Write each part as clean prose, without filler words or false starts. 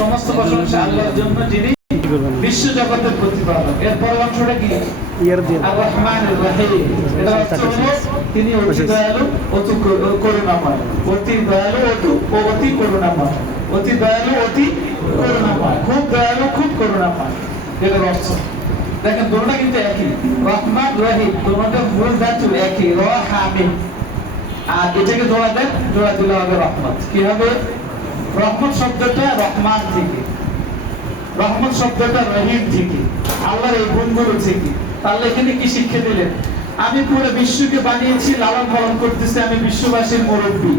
সমস্ত প্রশংসা আল্লাহর জন্য, যিনি বিশ্ব জগতের প্রতিপালক। এর পরের অংশটা কি? আর রহমানির রহিম। এটা হচ্ছে তিনি অতি দয়ালু, অতি করুণাময়। অতি দয়ালু, অতি করুণাময়। অতি দয়ালু, অতি করুণাময়। খুব দয়ালু, খুব করুণাময়। এটার অর্থ দেখেন, দুটোটা কিন্তু একই। রহমান রহিম দুটোটা মূল ধাতু একই, রহিম। আর এটাকে জোড়া দেন, জোড়া দিলে হবে রহমত। কি হবে? রহমত শব্দটা রহমান থেকে, রহমত শব্দটা রহিম থেকে, আল্লাহর এই গুণগুলো থেকে। তাহলে এখানে কি শিক্ষা দিলেন? আমি পুরো বিশ্বকে বানিয়েছি, লালন পালন করতেছি, আমি বিশ্ববাসীর মুরব্বী।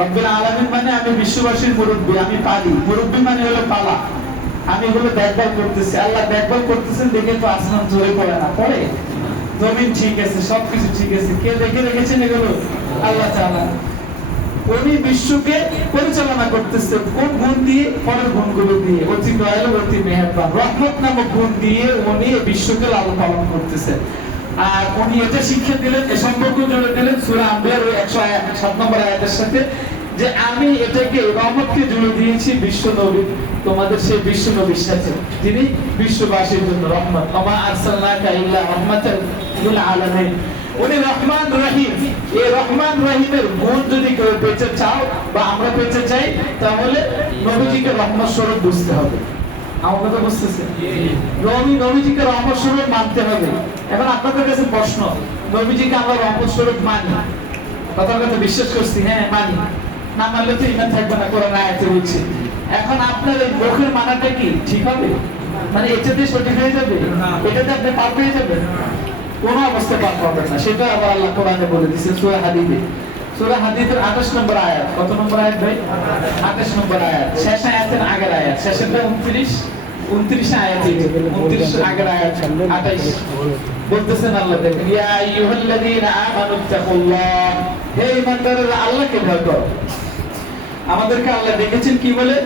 রব্বুল আলামিন মানে আমি বিশ্ববাসীর মুরব্বী, আমি পালি। মুরব্বী মানে হলো পালা। আমি এগুলো দেখভাল করতেছি। আল্লাহ দেখভাল করতেছেন দেখে তো আসমান ঝরে পড়ে না, পড়ে? জমিন ঠিক আছে, সবকিছু ঠিক আছে। কে দেখে রেখেছেন এগুলো? আল্লাহ তাআলা। উনি বিশ্বকে পরিচালনা করতেছেন কোন গুণ দিয়ে? পরের গুণগুলো দিয়ে, অতি দয়ালু, অতি মেহেরবান। রহমত নামক গুণ দিয়ে উনি বিশ্বকে লালন পালন করতেছেন। আর উনি এটা শিক্ষা দিলেন, এ সম্পর্ক জুড়ে দিলেন সূরা আম্বিয়ার 107 নম্বর আয়াতের সাথে, যে আমি এটাকে রহমতকে জুড়ে দিয়েছি বিশ্ব নবী, তোমাদের সেই বিশ্ব নবীর সাথে, যিনি বিশ্ববাসীর জন্য রহমত। ওমা আরসালনাকা ইল্লা রাহমাতাল লিল আলামিন। উনি রহমান রহিম। এই রহমান রহিমের গুণ যদি কেউ পেতে চাও বা আমরা পেতে চাই, তাহলে নবীজিকে রহমত স্বরূপ বুঝতে হবে। আমার কথা বুঝতেছেন? নবীজিকে রহমত স্বরূপ মানতে হবে। এখন আপনাদের কাছে প্রশ্ন, নবীজিকে আমরা রহমত স্বরূপ মানি, কথার কথা বিশ্বাস করছি, হ্যাঁ মানি, না মানলে তো ইমান থাকবে না, কোরআন আয়াতে বলছে। এখন আপনার এই মুখের মানাটা কি ঠিক হবে? মানে এটাতে সঠিক হয়ে যাবে? এটাতে আপনি পার পেয়ে যাবেন? কোনো অবস্থায় পার পাবেন না। সেটা আবার আল্লাহ কোরআনে বলে দিয়েছে সূরা হাদীদে। সূরা হাদীদের 28 নম্বর আয়াত। কত নম্বর আয়াত ভাই? 28 নম্বর আয়াত। শেষ আয়াতের আগের আয়াত। শেষেরটা 29 আয়াত, 29 আগের আয়াত 28 বলতেছেন আল্লাহ, দেখেন, ইয়া আইয়ুহাল্লাযীনা আমানু তাকুল্লাহ, হে ঈমানদাররা আল্লাহকে ভয় করো। আমাদেরকে আল্লাহ ডেকেছেন কি বলে?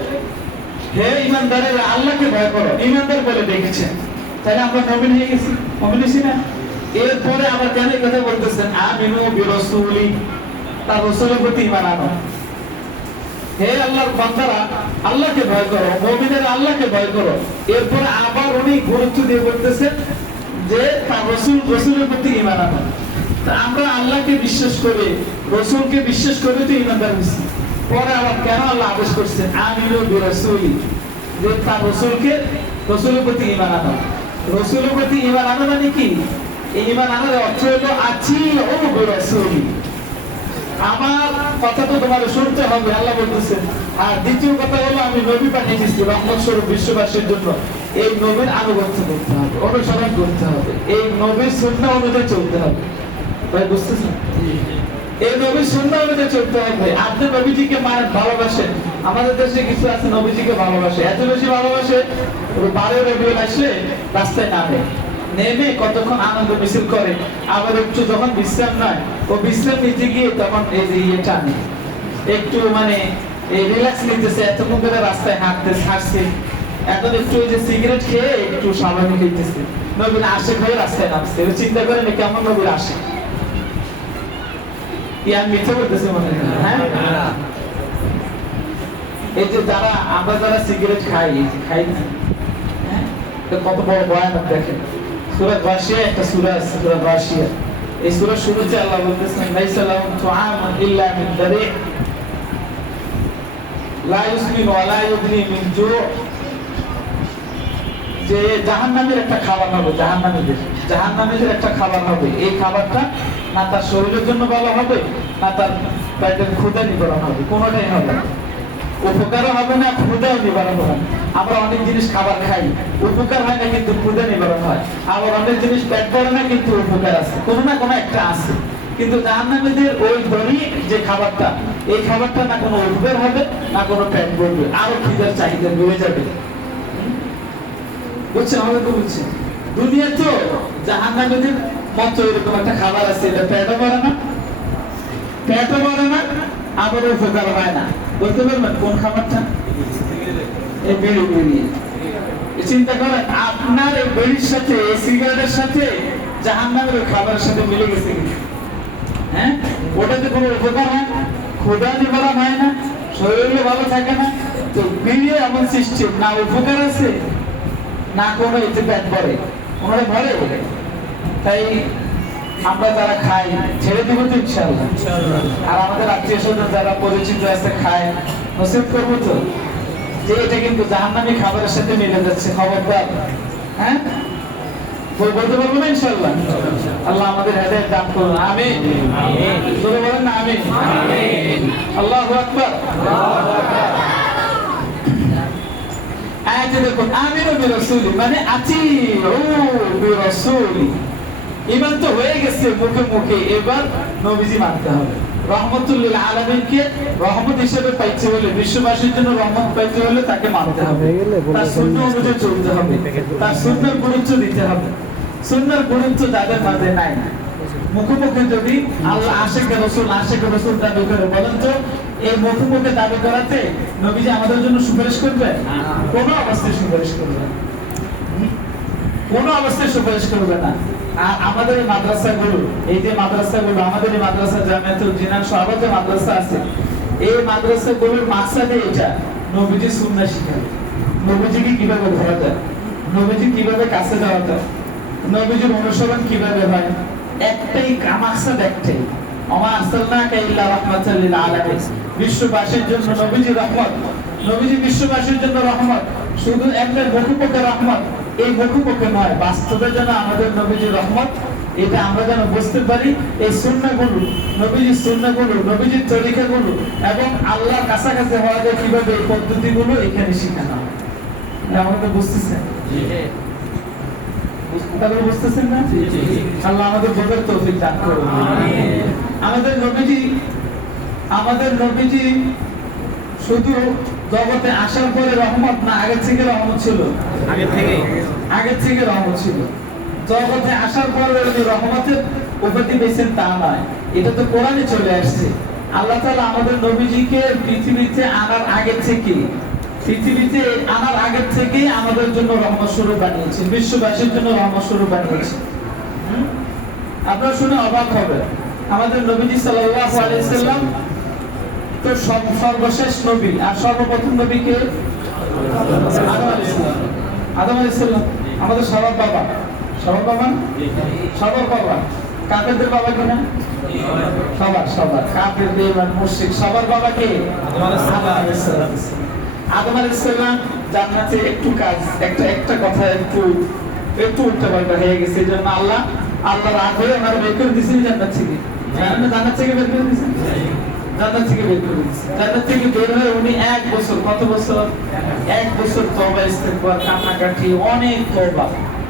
হে ঈমানদাররা আল্লাহকে ভয় করো। ঈমানদার বলে ডেকেছেন। তাহলে আমরা মুমিন হয়ে গেছি, মুমিন হইছি না? এরপরে আবার কেন এই কথা বলতেছেন? আমিনু বিরাসূলি, তার রাসূলের প্রতি ঈমান আনো। হে আল্লাহর বান্দারা আল্লাহকে ভয় করো, মুমিনেরা আল্লাহকে ভয় করো। এরপরে আবার উনি গুরুত্ব দিয়ে বলতেছেন যে তার রাসূলের প্রতি ঈমান আনো। তা আমরা আল্লাহকে বিশ্বাস করে, রাসূলকে বিশ্বাস করে তো ঈমানদার হইছি। পরে আবার কেন আল্লাহ আদেশ করছেন আমিনু বিরাসূলি, যে তার রাসূলের প্রতি ঈমান আনো। রাসূলের প্রতি ঈমান আনো মানে কি? এই ঈমান আনার অর্থ হলো আতিউ বিরাসূলি, আমার কথা তো তোমার শুনতে হবে, আল্লাহ বলতেছেন। আর দ্বিতীয় কথা হলো আমি নবী পাঠিয়েছি রহমত স্বরূপ বিশ্ববাসীর জন্য। এই নবীর আনুগত্য করতে হবে, অনুসরণ করতে হবে, এই নবীর সুন্নাহ অনুযায়ী চলতে হবে। ভাই বুঝতেছেন? এই নবীর সুন্নাহ অনুযায়ী চলতে হবে। আপনি নবীজিকে মানেন, ভালোবাসেন। আমাদের দেশে কিছু আছে নবীজিকে ভালোবাসে, এত বেশি ভালোবাসে 12 রবিউল আসলে রাস্তায় নেমে কতক্ষণ আনন্দ মিছিল করে, আবার একটু যখন বিশ্রাম নেয়, ও বিশ্রাম নিতে গিয়ে তখন এই যে টানে, একটু মানে এই রিল্যাক্স নিতেছে, এতক্ষণ ধরে রাস্তায় হাঁটছে, এখন একটু ওই যে সিগারেট খেয়ে একটু স্বাভাবিক হইতেছে, নবীর আশিক হয়ে রাস্তায় নামছে। চিন্তা করেন কেমন নবীর আশিক। কি আমি মিথ্যা বলতেছি মনে হয়? হ্যাঁ, এই যে আমরা যারা সিগারেট খাই না, হ্যাঁ, কত বড় ভয়ানক দেখেন। সূরা গাশিয়া একটা সূরা আছে, সূরা গাশিয়া। এই সূরার শুরুতে আল্লাহ বলতেছেন লাইসা লাহুম তুআমুন ইল্লা মিন দারি' লা ইউসমিনু ওয়া লা ইউগনি মিন জু', যে জাহান্নামের একটা খাবার হবে, জাহান্নামীদের একটা খাবার হবে। এই খাবারটা না তার শরীরের জন্য ভালো হবে, না তার পেটের ক্ষুধা নিবারণ হবে, কোনোটাই হবে না। উপকারও হবে না, ক্ষুধাও নিবারণ হবে না। আমরা অনেক জিনিস খাবার খাই, উপকার হয় না কিন্তু ক্ষুধা নিবারণ হয়। আবার অনেক জিনিস পেট ভরে না কিন্তু উপকার আছে, কোনো না কোনো একটা আছে। কিন্তু জাহান্নামীদের ওই দড়ি যে খাবারটা, এই খাবারটা না কোনো উপকার হবে, না কোনো পেট ভরবে, আরো খিদার চাহিদা বেড়ে যাবে। বুঝছেন? আমাদের তো বুঝছেন। দুনিয়া তো জাহান্নামীদের মতো এরকম একটা খাবার আছে, এটা পেটও ভরে না, আবার উপকার হয় না। বলতে পারবেন কোন খাবারটা? এই বিড়ি। চিন্তা করেন আপনার এই বিড়ির সাথে, এই সিগারেটের সাথে জাহান্নামের ওই খাবারের সাথে মিলে গেছে কিনা? হ্যাঁ, ওটাতে কোনো উপকার হয় না, ক্ষুধা নিবারণ হয় না, শরীরে ভালো থাকে না, তো বিড়িও এমন সিস্টেম, না উপকার আছে না কোনো এতে পেট ভরে, ওনারা ভরে। তাই আমরা যারা খাই ছেড়ে দিব তো ইনশাআল্লাহ। আর আমাদের আত্মীয় স্বজন যারা পরিচিত আছে খায়, নসিহত করবো তো যে এটা কিন্তু জাহান্নামী খাবারের সাথে মিলে যাচ্ছে, খবরদার। হ্যাঁ, বলতে পারবো না ইনশাআল্লাহ। আল্লাহ আমাদের হেদায়েত দান করুন, আমিন। জোরে বলেন না আমিন। আল্লাহু আকবার। আয়াতে দেখুন, আমিনু বিরাসূলি মানে আতিউ বিরাসূলি। ঈমান তো হয়ে গেছে মুখে মুখে, এবার নবীজি মানতে হবে। রহমতুল লিল আলামিনকে রহমত হিসেবে পাইতে হলে, বিশ্ববাসীর জন্য রহমত পাইতে হলে তাকে মানতে হবে, তার সুন্নাহ অনুযায়ী চলতে হবে, তার সুন্নাহর গুরুত্ব দিতে হবে। সুন্নাহর গুরুত্ব যাদের মাঝে নাই, মুখে মুখে যদি আল্লাহ আশিকে রাসূল দাবি করে, বলেন তো এই মুখে মুখে দাবি করাতে নবীজি আমাদের জন্য সুপারিশ করবে? কোনো অবস্থায় সুপারিশ করবে না, কোনো অবস্থায় সুপারিশ করবে না। আর আমাদের এই মাদ্রাসাগুলো, এই যে মাদ্রাসাগুলো, আমাদের এই মাদ্রাসা জামিয়াতুল জিনান সহ যে মাদ্রাসা আছে, এই মাদ্রাসাগুলোর মাকসাদে এটা নবীজি সুন্নাহ শিখাবে, নবীজিকে কিভাবে ধরা যায়, নবীজি কিভাবে কাছে যাওয়া যায়, নবীজির অনুসরণ কিভাবে হয়, একটাই মাকসাদ, একটাই ওমা আরসালনাকা ইল্লা রাহমাতাল লিল আলামিন। বিশ্ববাসীর জন্য নবীজি রহমত, নবীজি বিশ্ববাসীর জন্য রহমত। শুধু একটা মুখে রহমত, এই মুখে নয়, বাস্তবে যেন আমাদের নবীজির রহমত এটা আমরা যেন বুঝতে পারি। এই সুন্নাহগুলো, নবীজির সুন্নাহগুলো, নবীজির তরিকাগুলো এবং আল্লাহর কাছাকাছি হওয়া যায় কিভাবে, এই পদ্ধতিগুলো এখানে শেখানো হয়। আমাকে বুঝতেছেন? বুঝতেছেন না? আল্লাহ আমাদের বোঝার তৌফিক দান করুন। আমাদের নবীজি শুধু জগতে আসার পরে রহমত না, আগে থেকে রহমত ছিল? আগে থেকে রহমত ছিল। জগতে আসার পরে রহমতের উপাধি পেয়েছেন তা নয়, এটা তো কোরআনে চলে আসছে। আল্লাহ তাআলা আমাদের নবীজিকে পৃথিবীতে আনার আগে থেকেই আমাদের জন্য রহমত স্বরূপ বানিয়েছেন, বিশ্ববাসীর জন্য রহমত স্বরূপ বানিয়েছেন। আপনারা শুনে অবাক হবে, আমাদের নবীজি সাল্লাল্লাহু আলাইহি সাল্লাম তো সর্বশেষ নবী, আর সর্বপ্রথম নবী কে? আদম আলাইহিস সালাম। আমাদের সবার বাবা, কাফেরদের বাবা কিনা? সবার কাফের, বেঈমান, মুশরিক সবার বাবা কে? আদম আলাইহিস সালাম জান্নাতে একটু কাজ, একটা কথা একটু উল্টাপাল্টা হয়ে গেছে, এজন্য আল্লাহ রাগ হয়ে ওনারা বের করে দিয়েছেন জান্নাত থেকে। জান্নাত থেকে বের করে দিয়েছেন, জান্নাত থেকে বের হয়ে উনি 1 বছর, কত বছর? 1 বছর তওবা ইস্তেগফার, কান্নাকাটি, অনেক তওবা।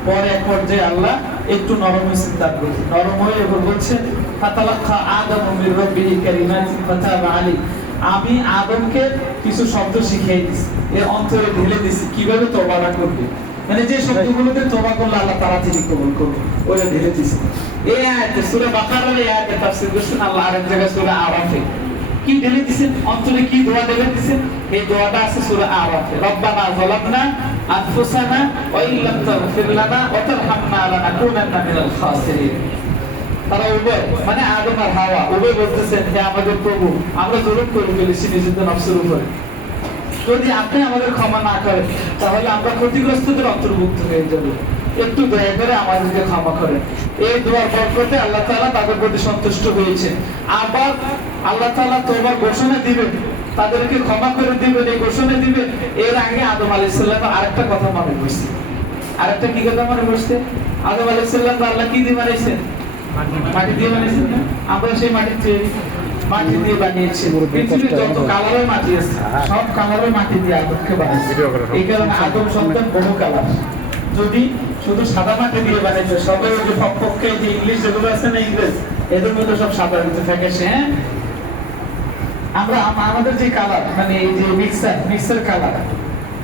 পরে এক পর্যায়ে আল্লাহ একটু নরম চিন্তা করছেন, নরম হয়ে এবার বলছেন ফাতালাক্কা আদম মির রাব্বিহি কালিমাতিন ফাতাবা আলাইহি। আমি আদমকে কিছু শব্দ শিখিয়ে দিয়েছি, এর অন্তরে ঢেলে দিয়েছি কিভাবে তওবাটা করবে, মানে যে শব্দগুলোতে তওবা করলে আল্লাহ তাড়াতাড়ি কবুল করবে, ওটা ঢেলে দিয়েছি। এই আয়াতে সূরা বাকারার এই আয়াতে তাফসীর করেছেন আল্লাহ আরেক জায়গায় সূরা আরাফে কি ঢেলে দিয়েছেন, অন্তরে কি দোয়া ঢেলে দিয়েছেন, এই দোয়াটা আছে সূরা আরাফে, রব্বানা যালামনা আনফুসানা ওয়া ইল্লাম তাগফির লানা ওয়া তারহামনা লানাকুনান্না মিনাল খাসিরিন। তারা উভয়, মানে আদম আর হাওয়া উভয় বলতেছেন, হে আমাদের প্রভু, আমরা জুলুম করে ফেলেছি নিজেদের নফসের উপরে, যদি আপনি আমাদের ক্ষমা না করেন তাহলে আমরা ক্ষতিগ্রস্তদের অন্তর্ভুক্ত হয়ে যাব, একটু দয়া করে আমাদেরকে ক্ষমা করেন। এই দোয়ার বরকতে আল্লাহ তাআলা তাদের প্রতি সন্তুষ্ট হয়েছেন। আবার আল্লাহ তাআলা তওবার ঘোষণা দিবেন, তাদেরকে ক্ষমা করে দিবেন, এই ঘোষণা দিবেন। এর আগে আদম আলাইহিস সালাম আরেকটা কথা মনে করছে, আরেকটা কি কথা মনে করছে? আদম আলাইহিস সালাম আল্লাহ কি দিয়ে বানাইছেন? মাটি দিয়ে বানিয়েছেন না? আমরা সেই মাটি দিয়ে বানিয়েছি। পৃথিবীর যত কালারের মাটি আছে সব কালারের মাটি দিয়ে আদমকে বানিয়েছে। এই কারণে আদম সন্তান বহু কালার। যদি শুধু সাদা মাটি দিয়ে বানিয়েছে, সবাই ওই যে পক্ষে যে ইংলিশ যেগুলো আছে না, ইংরেজ, এদের মধ্যে সব সাদা দিতে থাকে সে। আমরা আমাদের যে কালার, মানে এই যে মিক্সার কালার,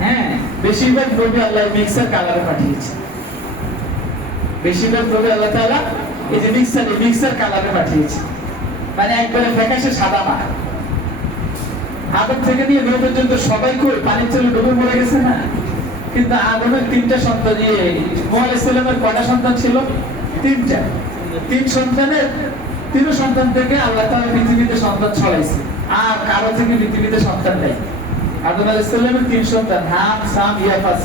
হ্যাঁ, বেশিরভাগ নবী আল্লাহ মিক্সার কালারে পাঠিয়েছে, বেশিরভাগ নবী আল্লাহ তাআলা এই যে মিক্সার কালারে পাঠিয়েছে, মানে একবারে ফ্যাকাশে সাদা না। আদম থেকে নিয়ে নূহ পর্যন্ত সবাই কই পানির তলে ডুবে মরে গেছে না? কিন্তু আদমের 3টা সন্তান, নূহ আলাইহিস সালামের কয়টা সন্তান ছিল? 3টা। 3 সন্তানের 3 সন্তান থেকে আল্লাহ তাআলা পৃথিবীতে সন্তান ছড়াইছে, আর কারো থেকে পৃথিবীতে সন্তান নেই। আদম আলাইহিস সালামের 3 সন্তান, হাম, সাম, ইয়াফাস।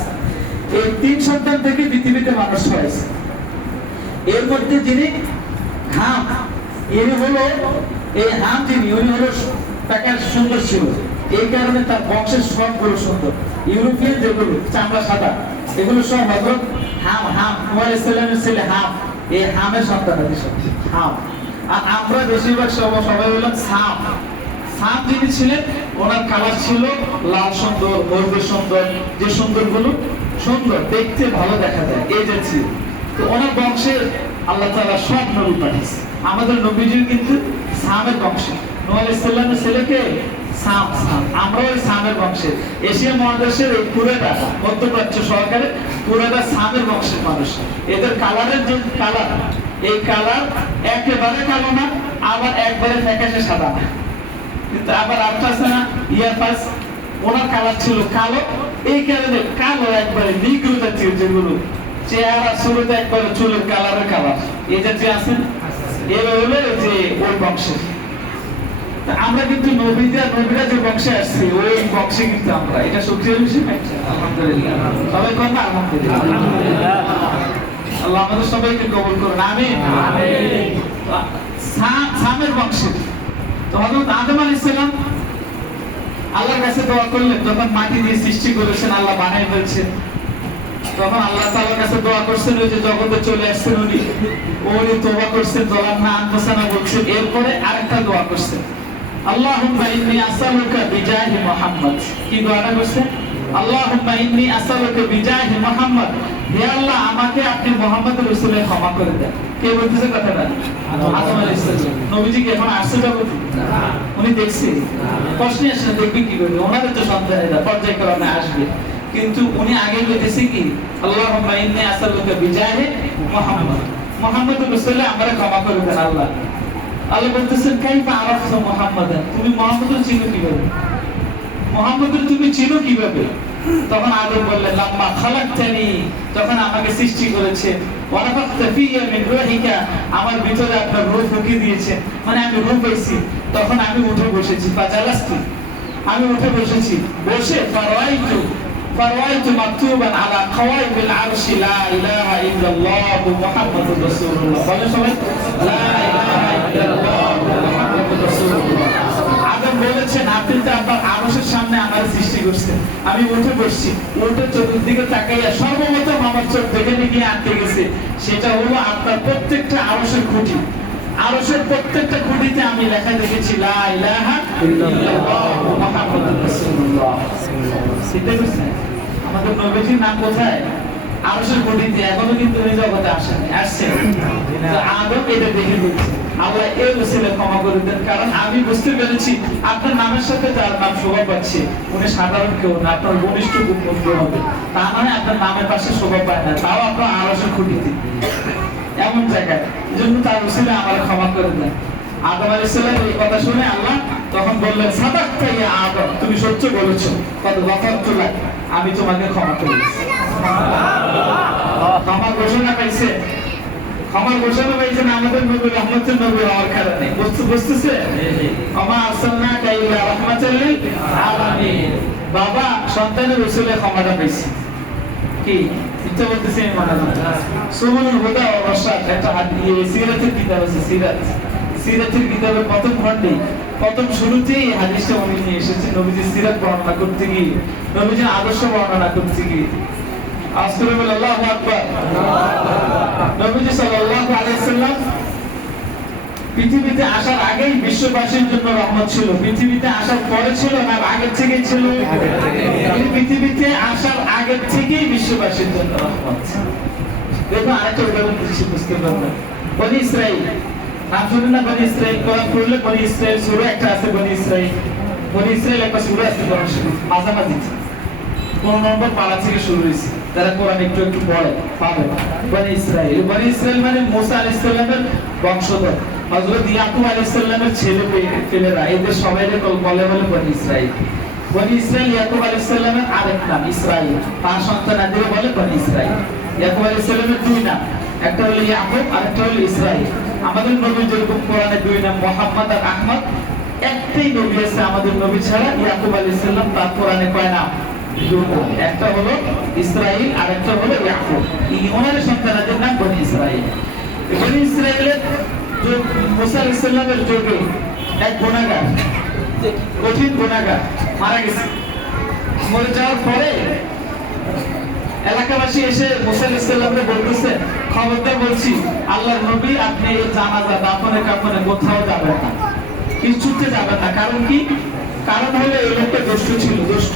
এই 3 সন্তান থেকে পৃথিবীতে মানুষ হয়েছে। এর মধ্যে যিনি হাম, ইনি হলো এই হাম, যিনি উনি হলো তাকে সুন্দর ছিল, এই কারণে তার বংশের সবগুলো সুন্দর। ইউরোপিয়ান যেগুলো চামড়া সাদা, এগুলো সব হযরত হাম, নূহ আলাইহিস সালামের ছেলে হাম, এই হামের সন্তান আছে সব হাম। আর আমরা বেশিরভাগ সবাই হলাম সাম। সাম যিনি ছিলেন ওনার কালার ছিল লাল সুন্দর, মরুদের সুন্দর, যে সুন্দরগুলো সুন্দর দেখতে ভালো দেখা যায়, এই যে ছিল। তো ওনার বংশের আল্লাহ তাআলা সব নবী পাঠিয়েছে। আমাদের নবীজি কিন্তু সামের বংশে, নূহ আলাইহিস সালামের ছেলেকে সাম। আমরা ওই সামের বংশের। এশিয়া মহাদেশের এই পুরোটা মধ্যপ্রাচ্য সহকারে পুরোটা সামের বংশের মানুষ। এদের কালারের যে কালার, এই কালার একেবারে কালো না, আবার একবারে ফ্যাকাশে সাদা না। কিন্তু আবার আরেকটা আছে না, ইয়াফাস, ওনার কালার ছিল কালো, এই কারণে কালো একবারে নিগ্রো জাতীয় যেগুলো চেহারা শুরুতে একবারে চুলের কালারের কালার, এই জাতীয় আছেন, এরা হলো যে ওই বংশের। আমরা কিন্তু নবীরা যে বংশে আসছি ওই বংশে কিন্তু আমরা, এটা শুকরিয়ার বিষয়। আলহামদুলিল্লাহ, সবাই কথা আলহামদুলিল্লাহ। আল্লাহ আমাদের সবাইকে কবুল করুন, আমিন। সামের বংশে তো হযরত আদম আলাইহিস সালাম আল্লাহর কাছে দোয়া করলেন, যখন মাটি দিয়ে সৃষ্টি করেছেন, আল্লাহ বানাই ফেলছেন, তখন আল্লাহ তাআলার কাছে দোয়া করছেন, ওই যে জগতে চলে আসছেন উনি তওবা করছেন, যালামনা আনফুসানা বলছেন। এরপরে আরেকটা দোয়া করছেন, আল্লাহুম্মা ইন্নী আসআলুকা বিজাহি মুহাম্মদ। কি দোয়াটা করছেন? আল্লাহুম্মা ইন্নী আসআলুকা বিজাহি মুহাম্মদ, হে আল্লাহ আমাকে আপনি মুহাম্মদ রাসূলের ক্ষমা করে দেন। কে বলতেছে কথাটা? আদম আলাইহিস সালাম। নবীজি কি এখন আসছে জগতে? উনি দেখছে, প্রশ্নে আসলে দেখবে কি করবে, ওনাদের তো সন্তানেরা পর্যায়ক্রমে আসবে, কিন্তু উনি আগে বলতেছে কি আল্লাহুম্মা ইন্নী আসআলুকা বিজাহি মুহাম্মদ, মুহাম্মদ রাসূলের আমরা ক্ষমা করে দেন আল্লাহ। আল্লাহ বলতেছেন কাইফা আরাফতা মুহাম্মাদান, তুমি মুহাম্মদকে চিনো কিভাবে? মুহাম্মদকে তুমি চিনো কিভাবে? তখন আদম বললেন লাম্মা খালাকতানি, যখন আমাকে সৃষ্টি করেছেন, ওয়া নাফাখতা ফিয়া মিন রূহিকা, আমার ভিতরে আপনার রূহ ফুঁকে দিয়েছেন, মানে আমি রূহ পেয়েছি, তখন আমি উঠে বসেছি, ফাজালাস্তু, আমি উঠে বসেছি, বসে ফারাইতু মাকতুবান আলা খাওয়াইবিল আরশি লা ইলাহা ইল্লাল্লাহ মুহাম্মাদুর রাসূলুল্লাহ। বলেন সবাই লা ইলাহা ইল্লাল্লাহ মুহাম্মাদুর রাসূলুল্লাহ। আদম বলেছেন আপনি তো আপনার আরশের সামনে আমার সৃষ্টি করছেন, আমি উঠে বসছি, উঠে চতুর্দিকে তাকাইয়া সর্বপ্রথম আমার চোখ যেখানে গিয়ে আটকে গেছে সেটা হলো আপনার প্রত্যেকটা আরশের খুঁটি। আরশের প্রত্যেকটা খুঁটিতে আমি লেখা দেখেছি লা ইলাহা ইল্লাল্লাহ মুহাম্মাদুর রাসূলুল্লাহ। চিন্তা করছেন আমাদের নবীজির নাম কোথায়? আরশের খুঁটিতে। এখনো কিন্তু এই জগতে আসেনি, আসছে। আদম এটা দেখে বলছে আল্লাহ এই ওসিলা ক্ষমা করে দেন, কারণ আমি বুঝতে পেরেছি আপনার নামের সাথে যার নাম শোভা পাচ্ছে উনি সাধারণ কেউ না, আপনার ঘনিষ্ঠ বন্ধু হবে, তা মানে আপনার নামের পাশে শোভা পায় না, তাও আপনার আরশের খুঁটিতে এমন জায়গায়, জন্য তার ওসিলা আমার ক্ষমা করে দেন। আদম আলাইহিস সালাম এই কথা শুনে আল্লাহ তখন বললেন সাদাক্তা ইয়া আদম, তুমি সত্য বলেছো, কদ গফারতু লাক, আমি তোমাকে ক্ষমা করে দিয়েছি। ক্ষমা ঘোষণা পাইছে, ক্ষমার ঘোষণা পাইছেন আমাদের নবী, রহমতের নবী হওয়ার কারণে। বুঝতেছে ওমা আরসালনাকা ইল্লা রাহমাতাল লিল আলামিন। বাবা সন্তানের রাসূলের ক্ষমাটা পাইছে কি ইচ্ছা বলতেছে সুবুলুল হুদা ওয়া রাশাদ, একটা সিরাতের কিতাব আছে, সিরাতের কিতাবের প্রথম খণ্ডে প্রথম শুরুতেই হাদিসটা উনি নিয়ে এসেছেন, নবীজির সিরাত বর্ণনা করতে গিয়ে, নবীজির আদর্শ বর্ণনা করতে গিয়ে। আল্লাহু আকবার। নবীজি সাল্লাল্লাহু আলাইহি সাল্লাম পৃথিবীতে আসার আগেই বিশ্ববাসীর জন্য রহমত ছিল, পৃথিবীতে আসার পরে ছিল না আগের থেকেই ছিল? পৃথিবীতে আসার আগের থেকেই বিশ্ববাসীর জন্য রহমত ছিল। দেখো আরেকটা উদাহরণ দিচ্ছি, বুঝতে পারবেন। বনি ইসরাইল নাম শুনেন না? বনি ইসরাইল কোরআন পড়লে বনি ইসরাইল সূরা একটা আছে, বনি ইসরাইল। বনি ইসরাইল একটা সূরা আছে কোরআন শরীফ মাঝামাঝি 15 নম্বর পারা থেকে শুরু হয়েছে, যারা কোরআন একটু একটু পড়ে পাবে। বনি ইসরাইল, বনি ইসরাইল মানে মুসা আলাইহিস সালামের বংশধর, হযরত ইয়াকুব আলাইহিস সালামের ছেলেরা, এদের সবাইকে বলে বনি ইসরাইল। বনি ইসরাইল ইয়াকুব আলাইহিস সালামের আরেক নাম ইসরাইল, তার সন্তানাদের বলে বনি ইসরাইল। ইয়াকুব আলাইহিস সালামের দুই নাম, একটা হলো ইয়াকুব আর একটা হলো ইসরাইল। আমাদের নবী যেরকম কোরআনে দুই নাম মুহাম্মদ আর আহমদ, একটাই নবী আছে আমাদের নবী ছাড়া, ইয়াকুব আলাইহিস সালাম, তার কোরআনে কয় নাম? দুটো। একটা হলো ইসরাইল আর একটা হলো ইয়াকুব। এই ওনার সন্তানদের নাম বনি ইসরাইল। বনি ইসরাইলের মুসা আলাইহিস সালামের যুগে এক গুনাহগার, কঠিন গুনাহগার মারা গেছে। মরে যাওয়ার পরে এলাকাবাসী এসে মুসা আলাইহিস সালামকে বলতেছে, খবরদার বলছি, আল্লাহর নবী আপনি এই জানাজা দাফনে কাফনে কোথাও যাবেন না, কিছুতে যাবেন না। কারণ কি? কারণ হলো এই লোকটা দুষ্ট ছিল, দুষ্ট,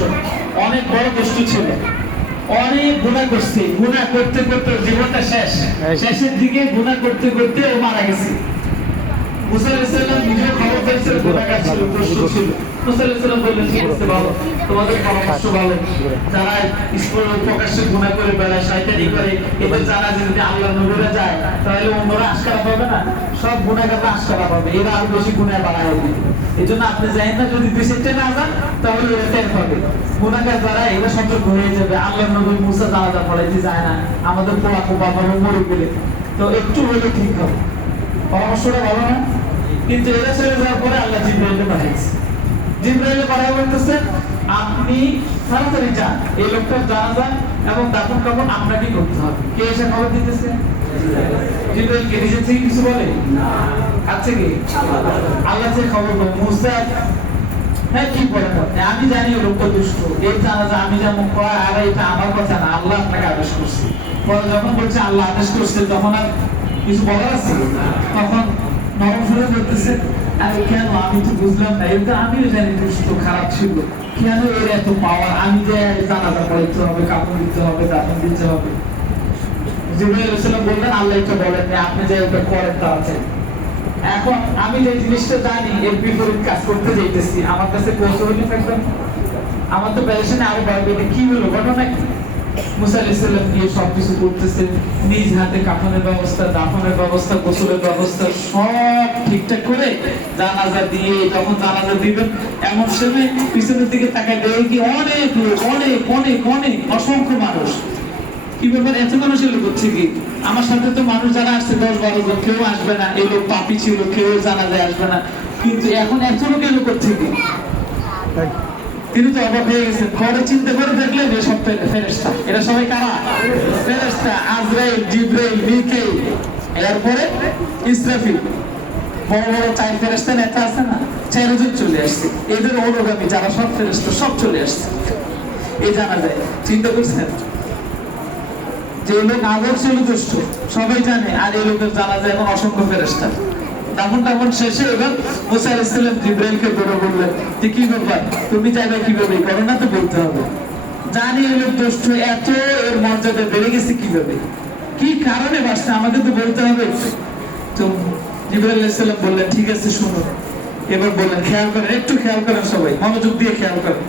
অনেক বড় দুষ্ট ছিল, অনেক গুনাহ করছে। গুনাহ করতে করতে জীবনটা শেষ, শেষের দিকে গুনাহ করতে করতে ও মারা গেছে। মুসা আলাইহিস সালাম নিজে খবর পেয়েছে গুনাহগার ছিল, দুষ্ট ছিল। মুসা আলাইহিস সালাম বললেন, ঠিক আছে ভালো, তোমাদের পরামর্শ ভালো, যারা প্রকাশ্যে গুনাহ করে বেড়ায়, শয়তানি করে, এদের যারা যদি আল্লাহর নবীরা যায় তাহলে অন্যরা আশকারা পাবে না, সব গুনাহগাররা আশকারা পাবে, এরা আরো বেশি গুনাহ বাড়ায় দিবে। এই জন্য আপনি যাই না, যদি দেশেতে না যান তাহলে এরা টের পাবে। গুনাহগার যারা এরা সতর্ক হয়ে যাবে, আল্লাহর নবী মুসা জানাজা পড়াইতে যায় না, আমাদের পোলা কোপা ভালো মরে গেলে তো একটু হলে ঠিক হবে। পরামর্শটা ভালো না? কিন্তু এরা চলে যাওয়ার পরে আল্লাহ জিবরাইলকে পাঠিয়েছে। জিবরাইল পাঠিয়ে বলতেছে, আপনি তাড়াতাড়ি যান, এই লোকটার জানাজা এবং দাফন কাফন আপনাকেই করতে হবে। কে এসে খবর দিতেছে? জিবরাইল। কে নিজে থেকে কিছু বলে না, আছে কি আল্লাহ যে খবর বলে মুসা, হ্যাঁ কি বলে আমি জানি ও লোকটা দুষ্ট, এই জানাজা আমি যেমন কয়, আর এটা আমার কথা না, আল্লাহ আপনাকে আদেশ করছে। পরে যখন বলছে আল্লাহ আদেশ করছে, তখন আর কিছু বলার আছে? তখন নরম সুরে বলতেছে, আরে কেন, আমি তো বুঝলাম না, এটা আমিও জানি দুষ্ট খারাপ ছিল, কেন এর এত পাওয়ার, আমি যে জানাজা পড়াইতে হবে, কাপড় দিতে হবে, দাফন দিতে হবে। জিবরাইল আলাইহিস সালাম বললেন, আল্লাহ এটা বলেন আপনি যে এটা করেন তা আছে। এখন আমি যে জিনিসটা জানি এর বিপরীত কাজ করতে যাইতেছি, আমার কাছে পৌঁছে হলে থাকবেন, আমার তো প্যারেশানে আরো বাড়বে। কি হলো, ঘটনা কি? মুসা আলাইহিস সালাম গিয়ে সবকিছু করতেছে, নিজ হাতে কাফনের ব্যবস্থা, দাফনের ব্যবস্থা, গোসলের ব্যবস্থা সব ঠিকঠাক করে জানাজা দিয়ে যখন জানাজা দিবেন, এমন সময় পিছনের দিকে তাকায় দেখে কি অনেক লোক, অনেক অনেক অনেক অসংখ্য মানুষ। কি ব্যাপার, এত মানুষ এলো করছে কি? আমার সাথে তো মানুষ যারা আসছে 10-12 জন, কেউ আসবে না, এই লোক পাপী ছিল, কেউ জানাজায় আসবে না, কিন্তু এখন এত লোক এলো করছে কি? তিনি তো অবাক হয়ে গেছেন। পরে চিন্তা করে দেখলেন যে সব ফেরেশতা। এরা সবাই কারা? ফেরেশতা। আজরাইল, জিবরাইল, মিকাইল, এরপরে ইসরাফিল, বড় বড় 4 ফেরেশতা নেতা আছে না, 4 জন চলে আসছে। এদের অনুগামী যারা সব ফেরেশতা সব চলে আসছে এই জানাজায়। চিন্তা করছেন যে লোক আগর ছিল দুষ্ট, সবাই জানে, আর এই লোকের জানাজায় এখন অসংখ্য ফেরেশতা। দাফন টাফন শেষে এবার মুসা আলাইহিস সালাম জিবরাইলকে ধরে বললেন যে কি ব্যাপার, তুমি যাবে কিভাবে? করোনা তো বলতে হবে, জানি এই লোক দুষ্ট, এত এর মর্যাদা বেড়ে গেছে কিভাবে, কি কারণে বাসছে, আমাকে তো বলতে হবে। তো জিবরাইল আলাইহিস সালাম বললেন, ঠিক আছে শুনো। এবার বললেন, খেয়াল করেন, একটু খেয়াল করেন, সবাই মনোযোগ দিয়ে খেয়াল করেন।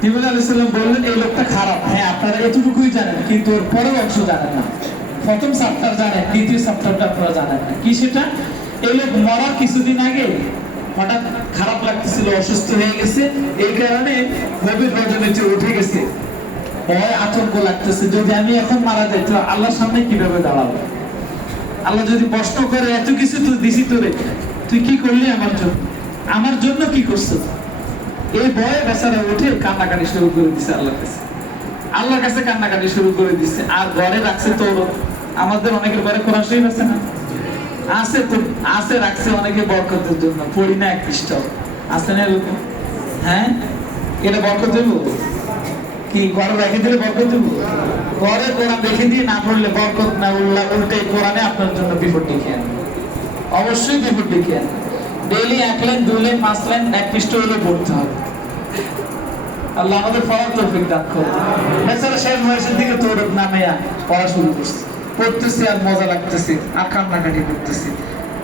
জিবরাইল আলাইহিস সালাম বললেন, এই লোকটা খারাপ, হ্যাঁ আপনারা এতটুকুই জানেন, কিন্তু ওর পরের অংশ জানেন না। প্রথম চ্যাপ্টার জানেন, দ্বিতীয় চ্যাপ্টারটা আপনারা জানেন না। কি সেটা? এই লোক মরার কিছুদিন আগে হঠাৎ খারাপ লাগতেছিল, অসুস্থ হয়ে গেছে, এই কারণে গভীর রজনীতে উঠে গেছে, ভয় আতঙ্ক লাগতেছে, যদি আমি এখন মারা যাই তো আল্লাহর সামনে কিভাবে দাঁড়াবো? আল্লাহ যদি প্রশ্ন করে, এত কিছু তুই দিছি তোরে, তুই কি করলি আমার জন্য, আমার জন্য কি করছো? এই ভয়ে বেচারা উঠে কান্নাকাটি শুরু করে দিছে আল্লাহর কাছে, আল্লাহর কাছে কান্নাকাটি শুরু করে দিচ্ছে। আর ঘরে রাখছে তো, আমাদের অনেকের ঘরে কোরআন শরীফ আছে না, আছে তো, আছে রাখছে অনেকে বরকতের জন্য, পড়ি না এক পৃষ্ঠা আছে না এরকম? হ্যাঁ, এটা বরকত দেবো কি? ঘরে রেখে দিলে বরকত দেবো? ঘরে কোরআন রেখে দিয়ে না পড়লে বরকত না, উল্টে কোরআনে আপনার জন্য বিপদ ডেকে আনবে, অবশ্যই বিপদ ডেকে আনবে। ডেইলি 1 লাইন 2 লাইন 5 লাইন 1 পৃষ্ঠা হলে পড়তে হবে। আল্লাহ আমাদের পড়ার তৌফিক দান করুন। বেচারা শেষ বয়সের দিকে তোর নামে পড়া শুরু করছে, পড়তেছে আর মজা লাগতেছে, আর কান্নাকাটি করতেছে।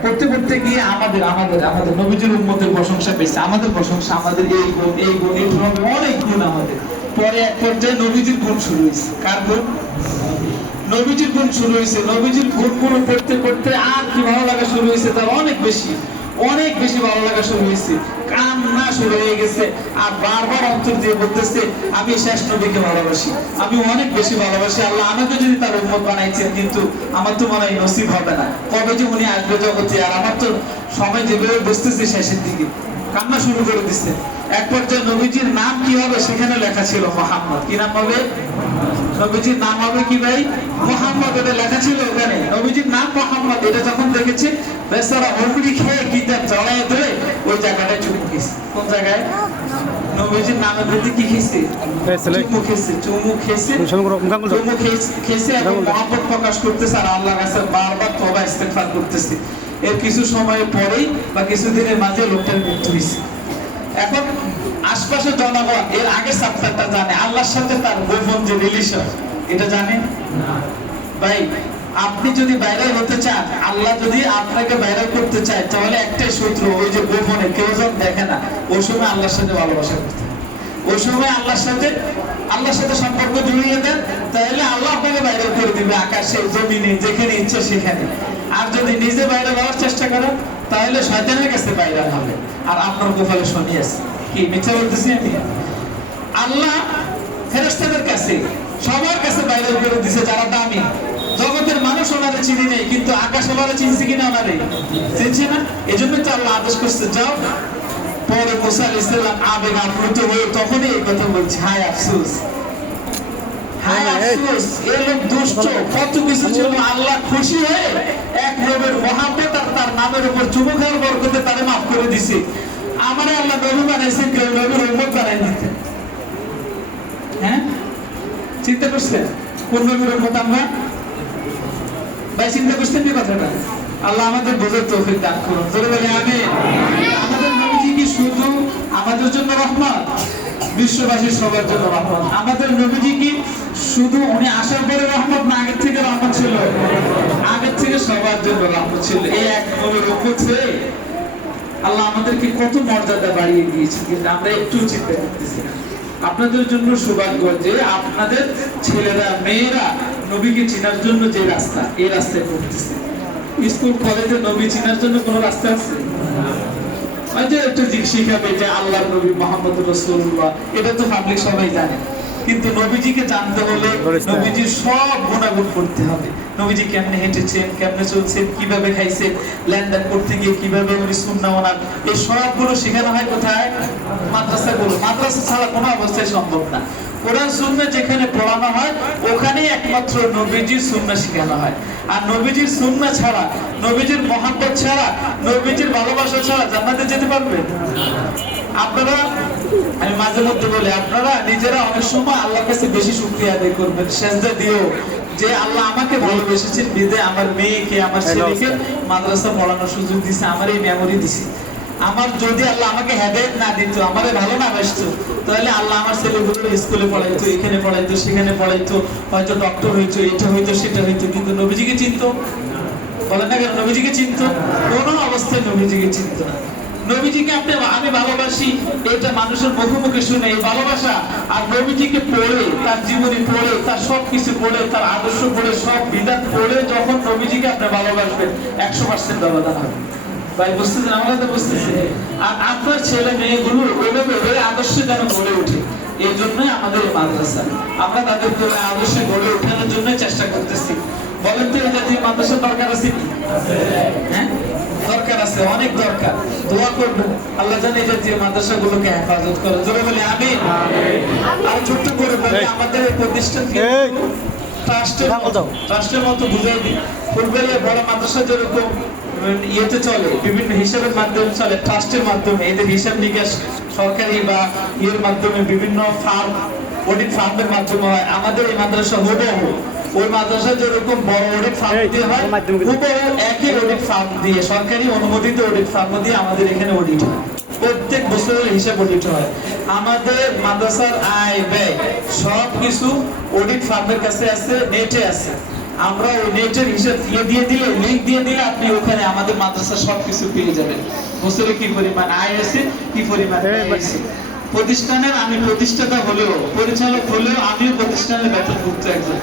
পড়তে পড়তে গিয়ে আমাদের আমাদের আমাদের নবীজির উম্মতের প্রশংসা পেয়েছে, আমাদের প্রশংসা, আমাদের এই গুণ এই গুণ এই গুণ, অনেক গুণ আমাদের। পরে এক পর্যায়ে নবীজির গুণ শুরু হয়েছে। কার গুণ? নবীজির গুণ শুরু হয়েছে। নবীজির গুণগুলো পড়তে পড়তে আর কি ভালো লাগা শুরু হয়েছে তার অনেক বেশি। অনেক বেশি ভালো লাগা শুরু হয়েছে, কান্না শুরু হয়ে গেছে, আর বারবার অন্তর দিয়ে বলতেছে আমি শেষ নবীকে ভালোবাসি, আমি অনেক বেশি ভালোবাসি। আল্লাহ আমাকে যদি তার উম্মত বানাইছেন, কিন্তু আমার তো মনে হয় নসিব হবে না, কবে যে উনি আসবে জগতে, আর আমার তো সময় যেভাবে বসতেছে শেষের দিকে, কান্না শুরু করে দিচ্ছে। এক পর্যায়ে নবীজির নাম কি হবে সেখানে লেখা ছিল মোহাম্মদ। কি নাম হবে? নবীজির নাম হবে কি ভাই? মোহাম্মদ। এটা লেখা ছিল ওখানে, নবীজির নাম মোহাম্মদ। এটা যখন দেখেছে বেচারা হুমড়ি খেয়ে কিতাব জড়ায় ধরে ওই জায়গাটায় চুমু খেয়েছে। কোন জায়গায়? নবীজির নামের প্রতি কি খেয়েছে? চুমু খেয়েছে। চুমু খেয়েছে, চুমু খেয়েছে এবং মহব্বত প্রকাশ করতেছে, আর আল্লাহর কাছে বারবার তওবা ইস্তেগফার করতেছে। এর কিছু সময় পরেই বা কিছুদিনের মাঝে লোকটার মৃত্যু হয়েছে। এখন আশপাশে জনগণ এর আগে চ্যাপ্টারটা জানে, আল্লাহর সাথে তার গোপন যে রিলেশন, এটা জানেন ভাই। আপনি যদি ভাইরাল হতে চান, আল্লাহ যদি আপনাকে ভাইরাল করতে চায়, তাহলে একটাই সূত্র, ওই যে গোপনে কেউ যখন দেখে না, ওই সময় আল্লাহর সাথে ভালোবাসা করতে হবে। ওই সময় আল্লাহর সাথে সম্পর্ক জড়িয়ে দেন, তাহলে আল্লাহ আপনাকে ভাইরাল করে দিবে আকাশে, জমিনে, যেখানে ইচ্ছা সেখানে। আর যদি নিজে ভাইরাল হওয়ার চেষ্টা করেন, তাহলে শয়তানের কাছে ভাইরাল হবে, আর আপনার কপালে শনি আছে। কি মিথ্যা বলতেছি আমি? আল্লাহ ফেরেশতাদের কাছে, সবার কাছে ভাইরাল করে দিছে যারা দামি। জগতের মানুষ ওনারে চিনি নেই, কিন্তু আকাশ ওনারে চিনছে কিনা? ওনারে চিনছে না। এই জন্য তো আল্লাহ আদেশ করছে, যাও। পরে মুসা আলাইহিস সালাম আবেগ আপ্লুত হয়ে তখনই এই কথা বলছে, হায় আফসোস, হায় আফসোস, এ লোক দুষ্ট, কত কিছু ছিল। আল্লাহ খুশি হয়ে এক নবীর মহব্বত আর তার নামের উপর চুমু খাওয়ার বরকতে তারে মাফ করে দিছে। আমারে আল্লাহ নবী বানাইছেন, কেউ নবীর উম্মত বানাই দিতে। হ্যাঁ, চিন্তা করছেন কোন নবীর উম্মত আমরা? ভাই চিন্তা করছেন কি কথাটা? আল্লাহ আমাদের বোঝার তৌফিক দান করুন। জোরে বলি আমিন। আমাদের নবীজি কি শুধু আমাদের জন্য রহমত? বিশ্ববাসীর সবার জন্য রহমত। আমাদের নবীজি কি শুধু উনি আসার পরে রহমত, না আগের থেকে রহমত ছিল? আগের থেকে সবার জন্য রহমত ছিল। এই এক নবীর উপরে আল্লাহ আমাদেরকে কত মর্যাদা বাড়িয়ে দিয়েছে, কিন্তু আমরা একটু চিন্তা করতেছি না। আপনাদের জন্য সৌভাগ্য যে আপনাদের ছেলেরা মেয়েরা নবীকে চেনার জন্য যে রাস্তা, এই রাস্তায় পড়তেছে। স্কুল কলেজে নবী চেনার জন্য কোন রাস্তা আছে? ওই যে একটু শিখাবে যে আল্লাহর নবী মুহাম্মদ রাসূলুল্লাহ, এটা তো পাবলিক সবাই জানে। কিন্তু নবীজিকে জানতে হলে নবীজির সব গুণাগুণ করতে হবে। নবীজি কেমনে হেঁটেছেন, কেমনে চলছেন, কিভাবে খাইছেন, লেনদেন করতে গিয়ে কিভাবে উনি সুন্নাহ ওনার, এই সবগুলো শেখানো হয় কোথায়? মাদ্রাসাগুলো। মাদ্রাসা ছাড়া কোনো অবস্থায় সম্ভব না। কোরআন সুন্নাহ যেখানে পড়ানো হয়, ওখানেই একমাত্র নবীজির সুন্নাহ শেখানো হয়। আর নবীজির সুন্নাহ ছাড়া, নবীজির মহব্বত ছাড়া, নবীজির ভালোবাসা ছাড়া জান্নাতে যেতে পারবেন আপনারা? আমি মাঝে মধ্যে বলি, আপনারা নিজেরা অনেক সময় আল্লাহর কাছে বেশি শুকরিয়া আদায় করবেন, সেজদা দিও, যে আল্লাহ আমাকে ভালোবেসেছেন, বিদে আমার মেয়েকে, আমার ছেলেকে মাদ্রাসা পড়ানোর সুযোগ দিছে, আমার এই মেমোরি দিছে। আমার যদি আল্লাহ আমাকে হেদায়েত না দিত, আমারে ভালো না বাসতো, তাহলে আল্লাহ আমার ছেলেগুলো স্কুলে পড়াইতো, এখানে পড়াইতো, সেখানে পড়াইতো, হয়তো ডক্টর হইতো, এটা হইতো, সেটা হইতো, কিন্তু নবীজিকে চিনতো? বলেন না কেন? নবীজিকে চিনতো? কোনো অবস্থায় নবীজিকে চিনতো না। নবীজিকে আমি ভালোবাসি, এটা মানুষের মুখে মুখে শুনে এই ভালোবাসা, আর নবীজিকে পড়ে, তার জীবনী পড়ে, তার সবকিছু পড়ে, তার আদর্শ পড়ে, সব বিধান পড়ে যখন নবীজিকে আপনি ভালোবাসবেন, 100% ব্যবধান হবে। ভাই বুঝতেছেন? আমরা তো বুঝতেছি। আর আপনার ছেলে মেয়েগুলো ওইভাবে আদর্শে যেন গড়ে ওঠে, এই জন্যই আমাদের এই মাদ্রাসা। আমরা তাদেরকে আদর্শে গড়ে ওঠানোর জন্য চেষ্টা করতেছি। বলেন তো, এই জাতীয় মাদ্রাসা দরকার আছে কি? হ্যাঁ, দরকার আছে, অনেক দরকার। দোয়া করবেন আল্লাহ জানে এই জাতীয় মাদ্রাসাগুলোকে হেফাজত করে। জোরে বলি আমিন। আর ছোট্ট করে বলি, আমাদের এই প্রতিষ্ঠানকে ট্রাস্টের মতো বুঝাই দিই। পূর্বের বড় মাদ্রাসা যেরকম ইয়েতে চলে, বিভিন্ন হিসাবের মাধ্যমে চলে, ট্রাস্টের মাধ্যমে, এদের হিসাব নিকাশ সরকারি বা ইয়ের মাধ্যমে, বিভিন্ন ফার্ম, অডিট ফার্মের মাধ্যমে হয়। আমাদের এই মাদ্রাসা হুবহু ওই মাদ্রাসা যেরকম বড় অডিট ফার্ম দিয়ে হয়, হুবহু একই অডিট ফার্ম দিয়ে, সরকারি অনুমোদিত অডিট ফার্ম দিয়ে আমাদের এখানে অডিট হয়। প্রত্যেক বছরের হিসাব অডিট হয়। আমাদের মাদ্রাসার আয় ব্যয় সবকিছু অডিট ফার্মের কাছে আছে, নেটে আছে। আমরা ওই নেটের হিসাব দিয়ে দিলে, লিংক দিয়ে দিলে আপনি ওখানে আমাদের মাদ্রাসা সবকিছু পেয়ে যাবেন। বছরে কি পরিমাণ আয় আছে, কি পরিমাণ ব্যয় আছে। প্রতিষ্ঠানের আমি প্রতিষ্ঠাতা হলেও, পরিচালক হলেও, আমিও প্রতিষ্ঠানের বেতনভুক্ত একজন।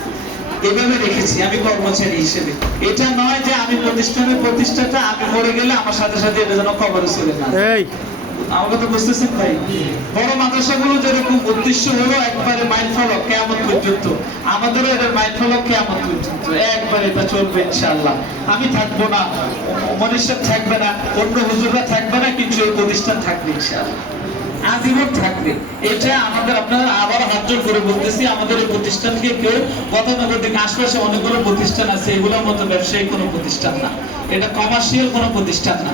এভাবে রেখেছি আমি কর্মচারী হিসেবে। এটা নয় যে আমি প্রতিষ্ঠানের প্রতিষ্ঠাটা আমি মরে গেলে আমার সাথে সাথে এটা যেন কবরে চলে না। আমাকে তো বুঝতেছেন ভাই, বড় মাদ্রাসাগুলো যেরকম উদ্দেশ্য হলো একবারে মাইল ফলক কিয়ামত পর্যন্ত, আমাদেরও এটার মাইল ফলক কিয়ামত পর্যন্ত একবারে এটা চলবে ইনশাআল্লাহ। আমি থাকবো না, মনীষা থাকবে না, অন্য হুজুররা থাকবে না, কিন্তু এই প্রতিষ্ঠান থাকবে ইনশাআল্লাহ, আজীবন থাকবে। এটা আমাদের, আপনারা আবার হাত জোর করে বলতেছি, আমাদের এই প্রতিষ্ঠানকে কেউ গতানুগতিক দিকে আশপাশে অনেকগুলো প্রতিষ্ঠান আছে, এগুলোর মতো ব্যবসায়িক কোনো প্রতিষ্ঠান না, এটা কমার্শিয়াল কোনো প্রতিষ্ঠান না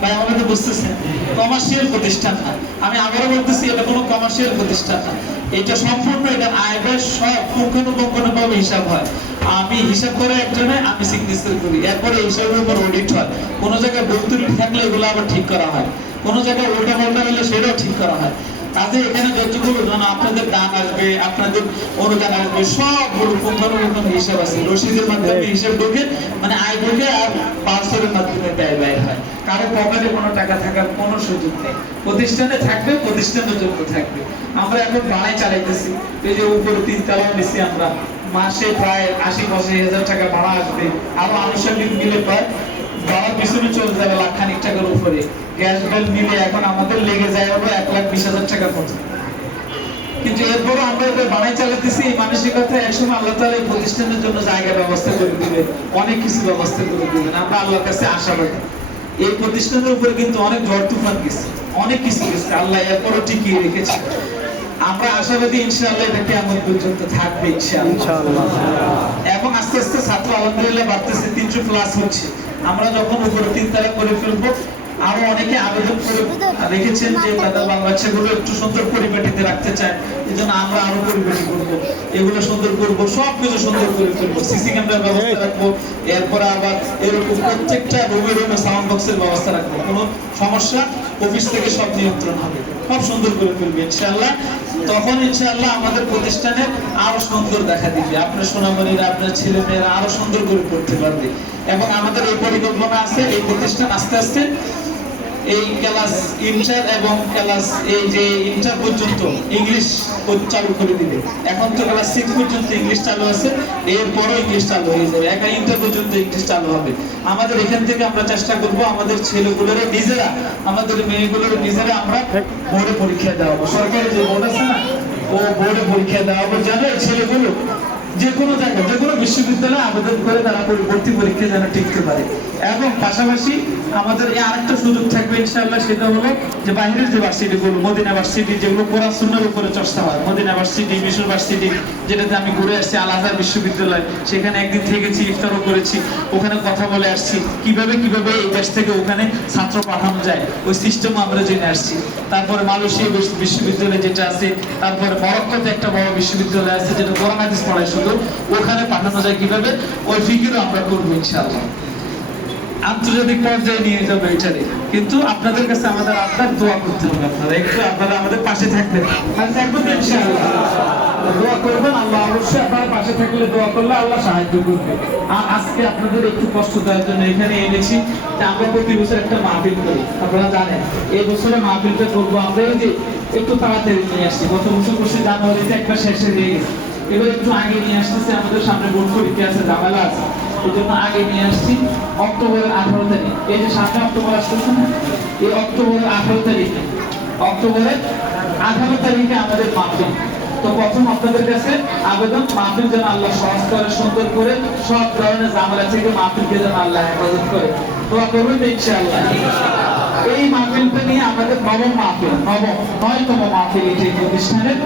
ভাই, আমাদের বুঝতেছেন, কমার্শিয়াল প্রতিষ্ঠান না। আমি আবারও বলতেছি এটা কোনো কমার্শিয়াল প্রতিষ্ঠান না, এটা সম্পূর্ণ এটা আয় ব্যয় সব পুঙ্খানুপুঙ্খভাবে হিসাব হয়। আমি হিসাব করে একজনে আমি সিগনেচার করি, এরপরে হিসাবের উপর অডিট হয়, কোনো জায়গায় ভুল ত্রুটি থাকলে এগুলো আবার ঠিক করা হয়, কোনো জায়গায় উল্টা পাল্টা হলে সেটাও ঠিক করা হয়। কাজে এখানে যতগুলো আপনাদের দান আসবে, আপনাদের অনুদান আসবে, সবগুলো পুঙ্খানুপুঙ্খ হিসাব আছে, রসিদের মাধ্যমে হিসাব ঢুকে, মানে আয় ঢুকে আর পার্সেলের মাধ্যমে ব্যয় ব্যয় হয়। কারো পকেটে কোনো টাকা থাকার কোনো সুযোগ নেই, প্রতিষ্ঠানে থাকবে, প্রতিষ্ঠানের জন্য থাকবে। আমরা এখন বাড়াই চালাইতেছি, এই যে উপরে 3 তলা নিচ্ছি আমরা, মাসে প্রায় 80-85 হাজার টাকা ভাড়া আসবে, আরো আনুষঙ্গিক মিলে প্রায় ভাড়ার পিছনে চলে যাবে লাখখানিক টাকার উপরে। গ্যাস বিল মিলে এখন আমাদের লেগে যায় হলো 1,20,000 টাকা পর্যন্ত। কিন্তু এরপরও আমরা এটা বাড়াই চালাতেছি, এই মানসিকতা একসময় আল্লাহ তাআলা এই প্রতিষ্ঠানের জন্য জায়গা ব্যবস্থা করে দিবে, অনেক কিছু ব্যবস্থা করে দিবেন, আমরা আল্লাহর কাছে আশাবাদী। এই প্রতিষ্ঠানের উপরে কিন্তু অনেক ঝড় তুফান গেছে, অনেক কিছু গেছে, আল্লাহ এরপরও টিকিয়ে রেখেছে। আমরা আশাবাদী ইনশাআল্লাহ এটা কিয়ামত পর্যন্ত থাকবে ইনশাআল্লাহ। এবং আস্তে আস্তে ছাত্র আলহামদুলিল্লাহ বাড়তেছে, 300 প্লাস হচ্ছে। আমরা যখন উপরে 3 তলা করে ফেলবো, আরো অনেকে আবেদন করে রেখেছেন যে তাদের বাচ্চাগুলো একটু সুন্দর পরিপাটিতে রাখতে চায়, এই জন্য আমরা আরো পরিপাটি করবো, এগুলো সুন্দর করবো, সবকিছু সুন্দর করে ফেলবো, সিসি ক্যামেরার ব্যবস্থা রাখবো, এরপরে আবার এরকম প্রত্যেকটা রুমে রুমে সাউন্ড বক্সের ব্যবস্থা রাখবো, কোনো সমস্যা অফিস থেকে সব নিয়ন্ত্রণ হবে, সব সুন্দর করে ফেলবে ইনশাআল্লাহ। তখন ইনশাআল্লাহ আমাদের প্রতিষ্ঠানে আরো সুন্দর দেখা দিবে, আপনার সোনামণিরা, আপনার ছেলে মেয়েরা আরো সুন্দর করে করতে পারবে। এবং আমাদের এই পরিকল্পনা আছে, এই প্রতিষ্ঠান আস্তে আস্তে এই ক্লাস ইন্টার এবং ক্লাস এই যে ইন্টার পর্যন্ত ইংলিশ চালু করে দিবে। এখন তো ক্লাস 6 পর্যন্ত ইংলিশ চালু আছে, এরপরও ইংলিশ চালু হয়ে যাবে, একটা ইন্টার পর্যন্ত ইংলিশ চালু হবে। আমাদের এখান থেকে আমরা চেষ্টা করব আমাদের ছেলেগুলোর নিজেরা, আমাদের মেয়েগুলোর নিজেরা আমরা বোর্ডে পরীক্ষা দেওয়াবো, সরকারি যে বোর্ড আছে না, ও বোর্ডে পরীক্ষা দেওয়াবো, যেন এই ছেলেগুলো যে কোনো জায়গায়, যে কোনো বিশ্ববিদ্যালয়ে আবেদন করে তারা ভর্তি পরীক্ষা যেন টিকতে পারে। এবং পাশাপাশি আমাদের এই আরেকটা সুযোগ থাকবে ইনশাআল্লাহ, সেটা হলো যে বাইরের যে ভার্সিটিগুলো, মদিনা ভার্সিটি যেগুলো কোরআন সুন্নাহর উপরে চর্চা হয়, মদিনা ভার্সিটি, মিশর ভার্সিটি, যেটাতে আমি ঘুরে আসছি, আল আজহার বিশ্ববিদ্যালয়, সেখানে একদিন থেকেছি, ইফতারও করেছি, ওখানে কথা বলে আসছি কিভাবে এই দেশ থেকে ওখানে ছাত্র পাঠানো যায়, ওই সিস্টেমও আমরা জেনে আসছি। তারপরে মালয়েশিয়া বিশ্ববিদ্যালয় যেটা আছে, তারপরে মরক্কোতে একটা বড় বিশ্ববিদ্যালয় আছে যেটা কোরআন হাদিস পড়ায় শুধু, ওখানে পাঠানো যায় কিভাবে, ওই ফিকিরও আমরা করবো ইনশাআল্লাহ, আন্তর্জাতিক পর্যায়ে নিয়ে যাবে এটারে। কিন্তু আপনাদের কাছে আমাদের আপনার দোয়া করতে হবে, আপনারা একটু আপনারা আমাদের পাশে থাকবেন, আর থাকবেন ইনশাআল্লাহ, দোয়া করবেন, আল্লাহ অবশ্যই আপনারা পাশে থাকলে, দোয়া করলে আল্লাহ সাহায্য করবে। আর আজকে আপনাদের একটু কষ্ট দেওয়ার জন্য এখানে এনেছি যে আমরা প্রতি বছর একটা মাহফিল করি, আপনারা জানেন এই বছরে মাহফিলটা করবো আমরা এই যে একটু তাড়াতাড়ি নিয়ে আসছি, গত বছর বসে জানুয়ারিতে একবার শেষে দিয়ে গেছি, এবার একটু আগে নিয়ে আসতেছে, আমাদের সামনে বোর্ড পরীক্ষা আছে, ঝামেলা আছে, এই জন্য আগে নিয়ে আসছি। অক্টোবরের 18 তারিখ, এই যে 7 অক্টোবর আসতেছে না, এই অক্টোবরের 18 তারিখে, অক্টোবরের 18 তারিখে আমাদের মাহফিল। তো প্রথম আপনাদের কাছে আবেদন, মাহফিল যেন আল্লাহ সহজ করে, সুন্দর করে, সব ধরনের ঝামেলা থেকে মাহফিলকে যেন আল্লাহ হেফাজত করে, দোয়া করবেন ইনশাআল্লাহ। এই মাহফিলটা নিয়ে আমাদের নবম মাহফিল, 9তম মাহফিল এই প্রতিষ্ঠানের।